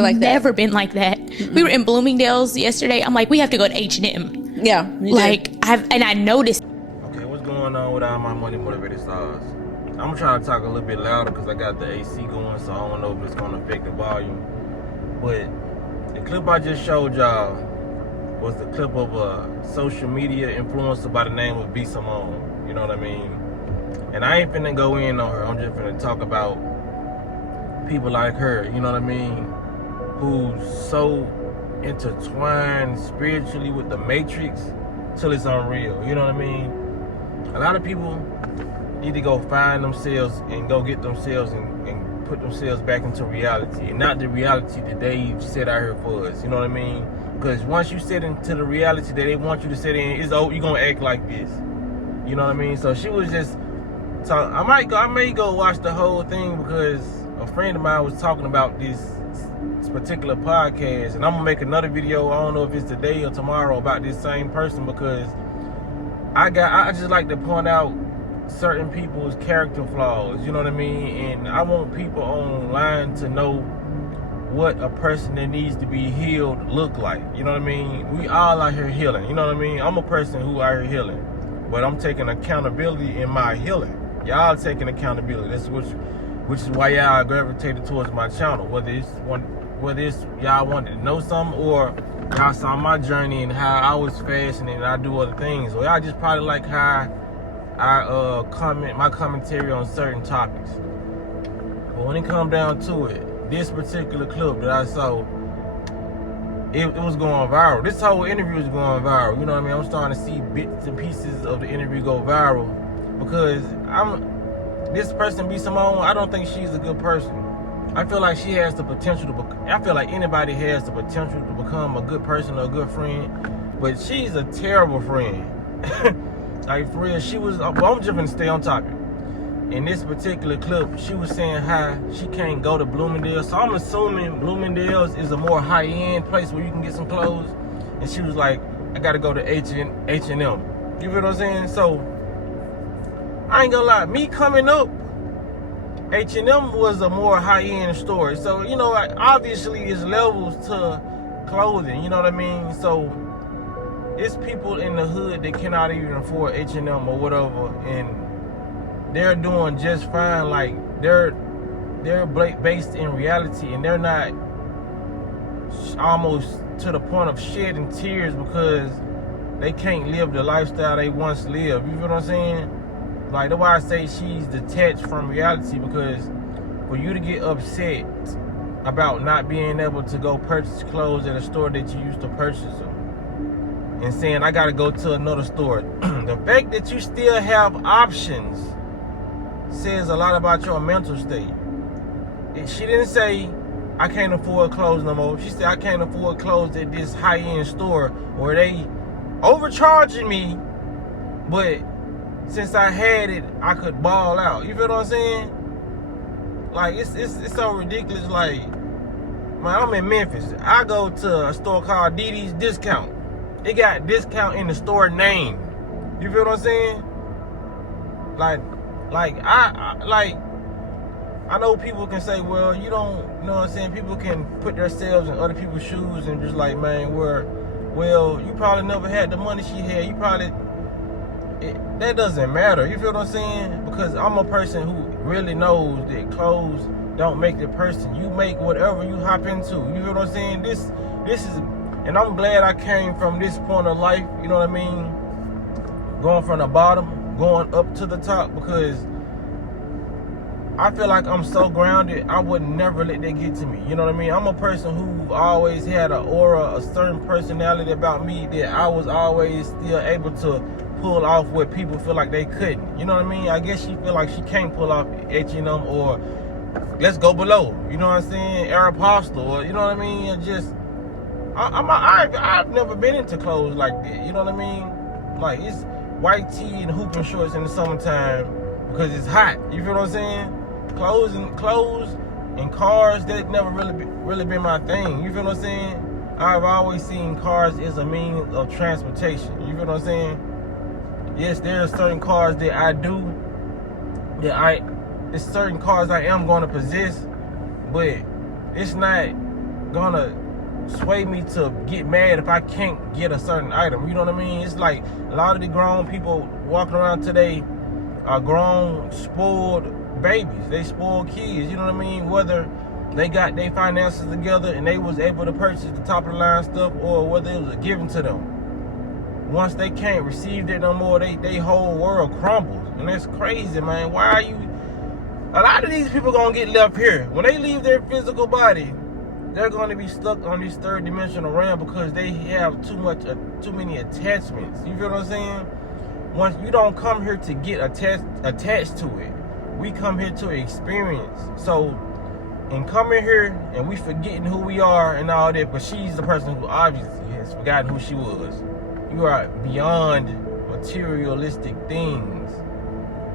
like that. Never been like that. We were in Bloomingdale's yesterday. I'm like, we have to go to H&M. Yeah. Like, I noticed. Okay, what's going on with all my money motivated stars? I'm trying to talk a little bit louder because I got the AC going, so I don't know if it's going to affect the volume. But the clip I just showed y'all was the clip of a social media influencer by the name of B.Simone. You know what I mean? And I ain't finna go in on her. I'm just finna talk about people like her, you know what I mean? Who's so intertwined spiritually with the matrix till it's unreal, you know what I mean? A lot of people need to go find themselves and go get themselves and put themselves back into reality, and not the reality that they set out here for us, you know what I mean? Because once you set into the reality that they want you to set in, it's you're gonna act like this, you know what I mean? So she was just talking. I may go watch the whole thing because a friend of mine was talking about this particular podcast, and I'm gonna make another video. I don't know if it's today or tomorrow about this same person, because I just like to point out certain people's character flaws, you know what I mean? And I want people online to know what a person that needs to be healed look like, you know what I mean? We all out here healing, you know what I mean? I'm a person who out here healing, but I'm taking accountability in my healing. Y'all taking accountability. That's which is why y'all gravitated towards my channel. Whether it's y'all wanted to know something, or y'all saw my journey and how I was fashioning and I do other things, or y'all just probably like how I my commentary on certain topics. But when it come down to it, this particular clip that I saw, it was going viral. This whole interview is going viral. You know what I mean? I'm starting to see bits and pieces of the interview go viral because this person, B.Simone, I don't think she's a good person. I feel like she has the potential I feel like anybody has the potential to become a good person or a good friend, but she's a terrible friend. Like, for real, she was, well, I'm just gonna stay on topic. In this particular clip, she was saying how she can't go to Bloomingdale's. So I'm assuming Bloomingdale's is a more high-end place where you can get some clothes. And she was like, I gotta go to H&M. You feel what I'm saying? So, I ain't gonna lie, me coming up, H&M was a more high-end store. So, you know, like, obviously it's levels to clothing, you know what I mean? So, it's people in the hood that cannot even afford H&M or whatever, and they're doing just fine. Like, they're based in reality, and they're not almost to the point of shedding tears because they can't live the lifestyle they once lived. You feel what I'm saying? Like, that's why I say she's detached from reality, because for you to get upset about not being able to go purchase clothes at a store that you used to purchase them, and saying, I gotta go to another store. The fact that you still have options says a lot about your mental state. And she didn't say, I can't afford clothes no more. She said, I can't afford clothes at this high-end store where they overcharging me, but since I had it, I could ball out. You feel what I'm saying? Like, it's so ridiculous. Like, man, I'm in Memphis. I go to a store called DD's Discount. It got discount in the store name. You feel what I'm saying? I know people can say, well, you don't, you know what I'm saying? People can put themselves in other people's shoes and just like, man, well, you probably never had the money she had. You probably, that doesn't matter. You feel what I'm saying? Because I'm a person who really knows that clothes don't make the person. You make whatever you hop into. You feel what I'm saying? This is, and I'm glad I came from this point of life, you know what I mean? Going from the bottom, going up to the top, because I feel like I'm so grounded, I would never let that get to me. You know what I mean? I'm a person who always had an aura, a certain personality about me that I was always still able to pull off what people feel like they couldn't. You know what I mean? I guess she feel like she can't pull off H&M, or let's go below. You know what I'm saying? Aeropostale, or you know what I mean? And just, I've never been into clothes like that. You know what I mean? Like, it's white tee and hooping shorts in the summertime because it's hot. You feel what I'm saying? Clothes and cars, that never really been my thing. You feel what I'm saying? I've always seen cars as a means of transportation. You feel what I'm saying? Yes, there are certain cars that I do, there's certain cars I am going to possess, but it's not gonna sway me to get mad if I can't get a certain item. You know what I mean? It's like a lot of the grown people walking around today are grown, spoiled babies. They spoiled kids. You know what I mean? Whether they got their finances together and they was able to purchase the top of the line stuff, or whether it was given to them. Once they can't receive that no more, they whole world crumbles. And that's crazy, man. Why are you... A lot of these people gonna get left here. When they leave their physical body, they're going to be stuck on this third dimensional realm because they have too many attachments. You feel what I'm saying? Once you don't come here to get attached to it, we come here to experience. So, in coming here and we forgetting who we are and all that, but she's the person who obviously has forgotten who she was. You are beyond materialistic things.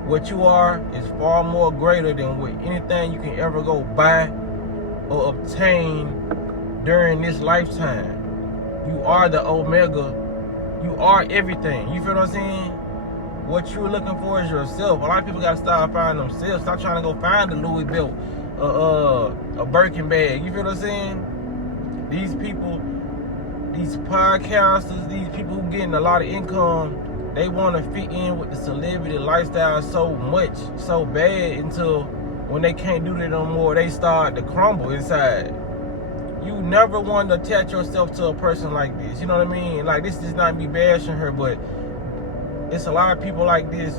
What you are is far more greater than what anything you can ever go buy or obtain during this lifetime. You are the Omega. You are everything. You feel what I'm saying? What you're looking for is yourself. A lot of people gotta start finding themselves. Stop trying to go find a Louis belt, a Birkin bag. You feel what I'm saying? These people, these podcasters, these people who getting a lot of income, they want to fit in with the celebrity lifestyle so much, so bad, until when they can't do that no more, they start to crumble inside. You never want to attach yourself to a person like this. You know what I mean? Like, this does not be bashing her, but it's a lot of people like this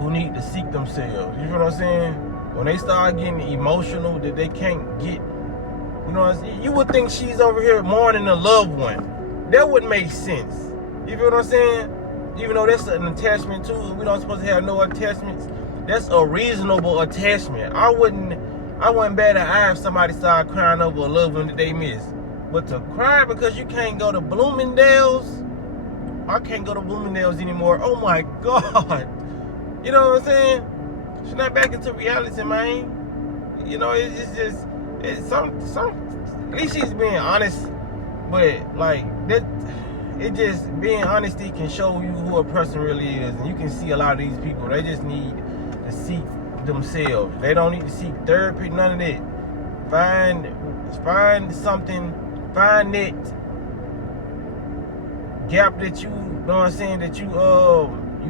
who need to seek themselves. You feel what I'm saying? When they start getting emotional that they can't get, you know what I'm saying? You would think she's over here mourning a loved one. That wouldn't make sense. You feel what I'm saying? Even though that's an attachment too, we don't supposed to have no attachments. That's a reasonable attachment. I wouldn't bat an eye if somebody started crying over a loved one that they miss. But to cry because you can't go to Bloomingdale's, I can't go to Bloomingdale's anymore. Oh my God. You know what I'm saying? She's not back into reality, man. You know, it's some at least she's being honest. But like that, it just, being honesty can show you who a person really is. And you can see a lot of these people, they just need to seek themselves. They don't need to seek therapy, none of that. Find something, find that gap that you know what I'm saying, that you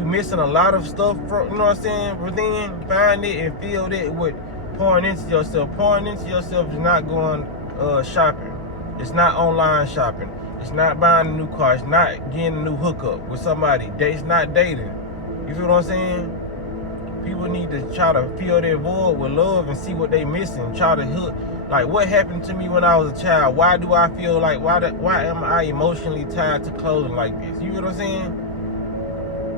missing a lot of stuff from, you know what I'm saying, within. Find it and feel that with pouring into yourself. Pouring into yourself is not going shopping. It's not online shopping. It's not buying a new car. It's not getting a new hookup with somebody. It's not dating. You feel what I'm saying? People need to try to fill their void with love and see what they missing. Try to hook. Like, what happened to me when I was a child? Why do I feel like, why am I emotionally tied to clothing like this? You feel what I'm saying?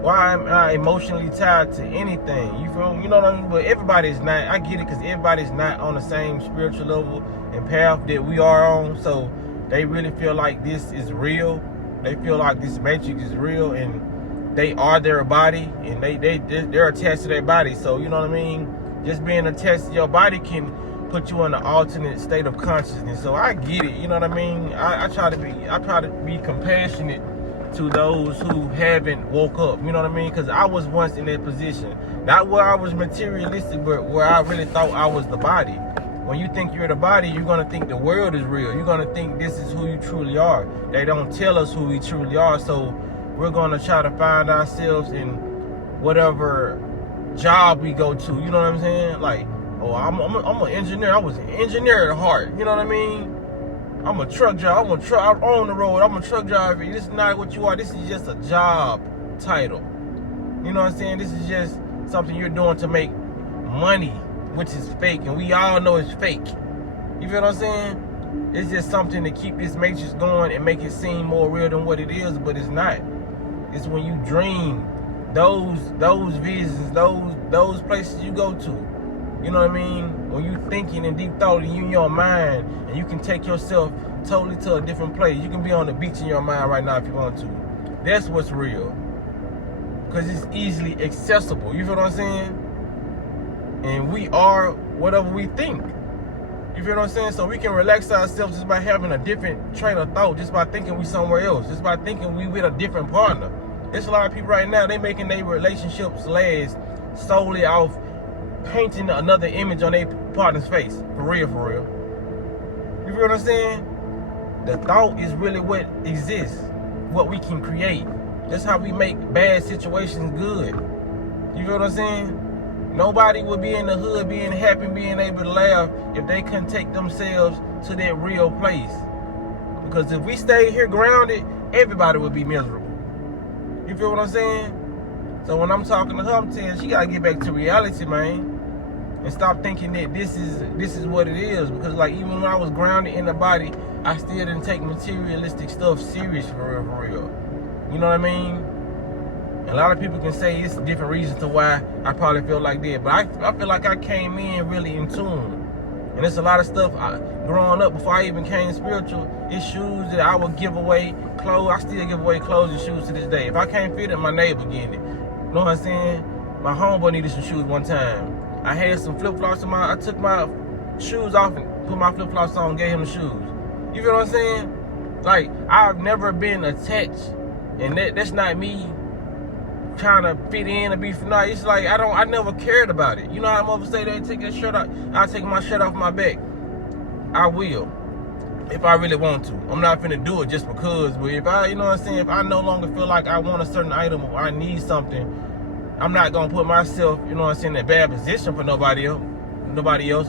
Why am I emotionally tied to anything? You feel? You know what I mean? But everybody's not. I get it, because everybody's not on the same spiritual level and path that we are on. So they really feel like this is real. They feel like this matrix is real, and they are their body, and they're attached to their body. So, you know what I mean? Just being attached to your body can put you in an alternate state of consciousness. So I get it. You know what I mean? I try to be compassionate to those who haven't woke up. You know what I mean? Because I was once in that position, not where I was materialistic, but where I really thought I was the body. When you think you're the body, you're going to think the world is real. You're going to think this is who you truly are. They don't tell us who we truly are, so we're going to try to find ourselves in whatever job we go to. You know what I'm saying? Like, oh, I'm an engineer. I was an engineer at heart. You know what I mean? I'm a truck driver. I'm on the road. I'm a truck driver. This is not what you are. This is just a job title. You know what I'm saying? This is just something you're doing to make money, which is fake, and we all know it's fake. You feel what I'm saying? It's just something to keep this matrix going and make it seem more real than what it is, but it's not. It's when you dream, those visions, those places you go to. You know what I mean? When you thinking in deep thought and you in your mind, and you can take yourself totally to a different place. You can be on the beach in your mind right now if you want to. That's what's real. Because it's easily accessible. You feel what I'm saying? And we are whatever we think. You feel what I'm saying? So we can relax ourselves just by having a different train of thought, just by thinking we somewhere else, just by thinking we with a different partner. There's a lot of people right now, they making their relationships last solely off painting another image on their partner's face. For real, for real. You feel what I'm saying? The thought is really what exists, what we can create. That's how we make bad situations good. You feel what I'm saying? Nobody would be in the hood being happy, being able to laugh if they couldn't take themselves to that real place. Because if we stay here grounded, everybody would be miserable. You feel what I'm saying? So when I'm talking to her, I'm telling her she gotta get back to reality, man. And stop thinking that this is what it is. Because like even when I was grounded in the body, I still didn't take materialistic stuff serious for real. You know what I mean? A lot of people can say it's different reasons to why I probably feel like that. But I feel like I came in really in tune. And there's a lot of stuff growing up before I even came spiritual. It's shoes that I would give away, clothes. I still give away clothes and shoes to this day. If I can't fit it, my neighbor getting it. You know what I'm saying? My homeboy needed some shoes one time. I had some flip-flops I took my shoes off and put my flip-flops on and gave him the shoes. You feel what I'm saying? Like, I've never been attached. And that's not me trying to fit in or be nice. It's like I never cared about it. You know how motherfuckers say they take their shirt out? I'll take my shirt off my back. I will. If I really want to. I'm not finna do it just because. But if I, you know what I'm saying, if I no longer feel like I want a certain item or I need something, I'm not gonna put myself, you know what I'm saying, in a bad position for nobody else.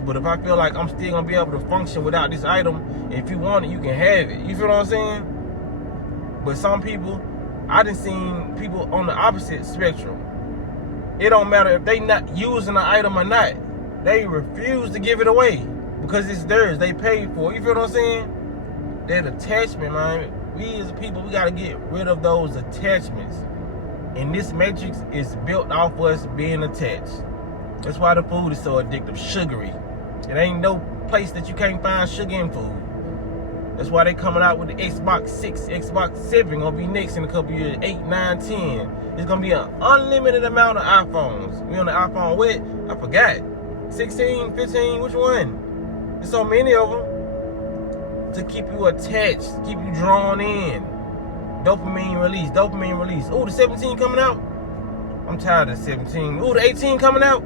But if I feel like I'm still gonna be able to function without this item, if you want it, you can have it. You feel what I'm saying? But some people, I done seen people on the opposite spectrum. It don't matter if they not using the item or not. They refuse to give it away because it's theirs. They paid for it. You feel what I'm saying? That attachment, man. We as people, we gotta get rid of those attachments. And this matrix is built off us being attached. That's why the food is so addictive, sugary. It ain't no place that you can't find sugar in food. That's why they coming out with the Xbox 6, Xbox 7, gonna be next in a couple years, 8, 9, 10. It's gonna be an unlimited amount of iPhones. We on the iPhone what? I forgot. 16, 15, which one? There's so many of them to keep you attached, keep you drawn in. Dopamine release. Ooh, the 17 coming out. I'm tired of 17. Ooh, the 18 coming out.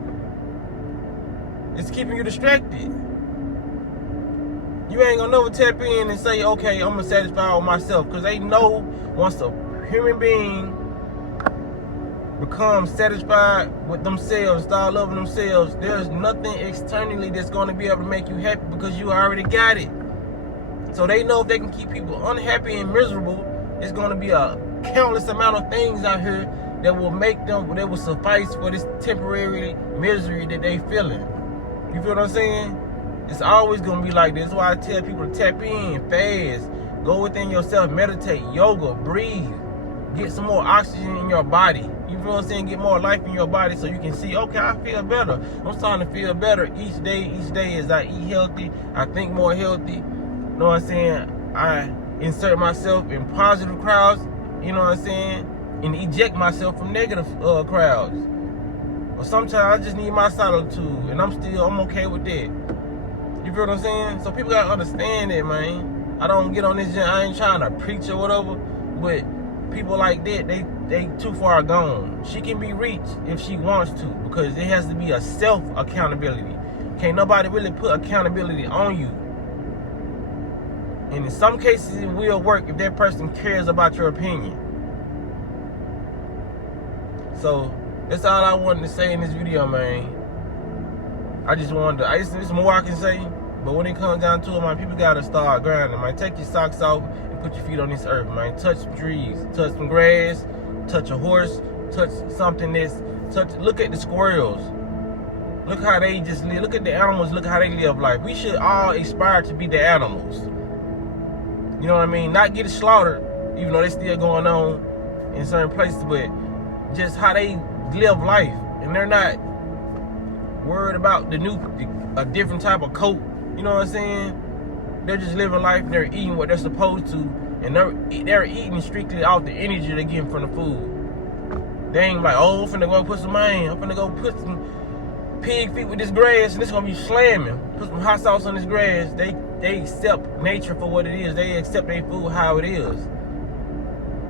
It's keeping you distracted. You ain't gonna never tap in and say, okay, I'm gonna satisfy with myself. Because they know once a human being becomes satisfied with themselves, start loving themselves, there's nothing externally that's gonna be able to make you happy because you already got it. So they know if they can keep people unhappy and miserable, it's going to be a countless amount of things out here that will make them, that will suffice for this temporary misery that they feeling. You feel what I'm saying? It's always going to be like this. That's why I tell people to tap in, fast, go within yourself, meditate, yoga, breathe, get some more oxygen in your body. You feel what I'm saying? Get more life in your body so you can see, okay, I feel better. I'm starting to feel better each day as I eat healthy, I think more healthy. You know what I'm saying? I insert myself in positive crowds, you know what I'm saying, and eject myself from negative crowds. But sometimes I just need my solitude, and I'm okay with that. You feel what I'm saying? So people gotta understand that, man. I don't get on this, I ain't trying to preach or whatever, but people like that, they too far gone. She can be reached if she wants to, because it has to be a self accountability. Can't nobody really put accountability on you. And in some cases, it will work if that person cares about your opinion. So, that's all I wanted to say in this video, man. I just wanted to, there's more I can say, but when it comes down to it, man, people gotta start grinding, man. Take your socks off and put your feet on this earth, man. Touch some trees, touch some grass, touch a horse, touch something look at the squirrels. Look how they just live. Look at the animals, look how they live life. We should all aspire to be the animals. You know what I mean? Not get slaughtered, even though they still going on in certain places, but just how they live life. And they're not worried about a different type of coat. You know what I'm saying? They're just living life and they're eating what they're supposed to. And they're eating strictly off the energy they're getting from the food. They ain't like, oh, I'm finna go put some I'm finna go put some pig feet with this grass and it's gonna be slamming. Put some hot sauce on this grass. They accept nature for what it is. They accept their food how it is.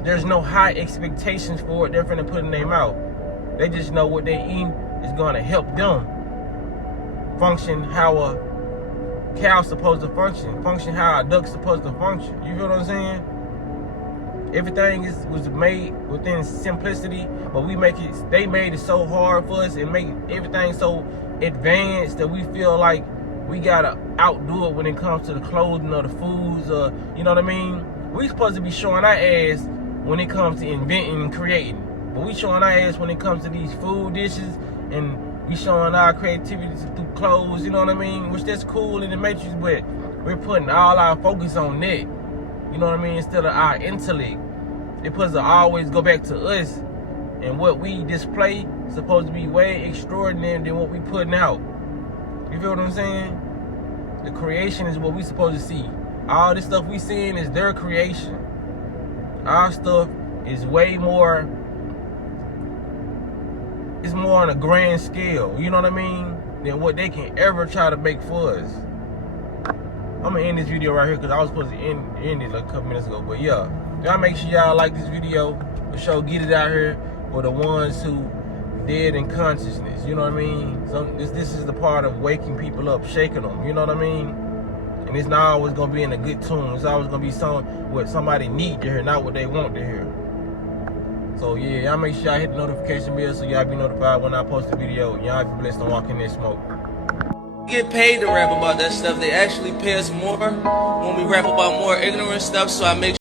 There's no high expectations for it. They're finna put in their mouth. They just know what they eat is gonna help them function how a cow's supposed to function how a duck's supposed to function. You feel what I'm saying? Everything was made within simplicity, but they made it so hard for us and make everything so advanced that we feel like we gotta outdo it when it comes to the clothing or the foods, or you know what I mean? We supposed to be showing our ass when it comes to inventing and creating, but we showing our ass when it comes to these food dishes, and we showing our creativity through clothes. You know what I mean? Which that's cool in the Matrix, but we're putting all our focus on that. You know what I mean? Instead of our intellect. It's supposed to always go back to us, and what we display is supposed to be way extraordinary than what we putting out. You feel what I'm saying? The creation is what we supposed to see. All this stuff we seeing is their creation. Our stuff is way more. It's more on a grand scale. You know what I mean? Than what they can ever try to make for us. I'm gonna end this video right here because I was supposed to end it like a couple minutes ago. But yeah, y'all make sure y'all like this video. For sure, get it out here for the ones who dead in consciousness. You know what I mean? So this is the part of waking people up, shaking them. You know what I mean? And it's not always gonna be in a good tune. It's always gonna be what somebody need to hear, not what they want to hear. So yeah, y'all make sure y'all hit the notification bell so y'all be notified when I post a video. Y'all be blessed to walk in there smoke. We get paid to rap about that stuff. They actually pay us more when we rap about more ignorant stuff, so I make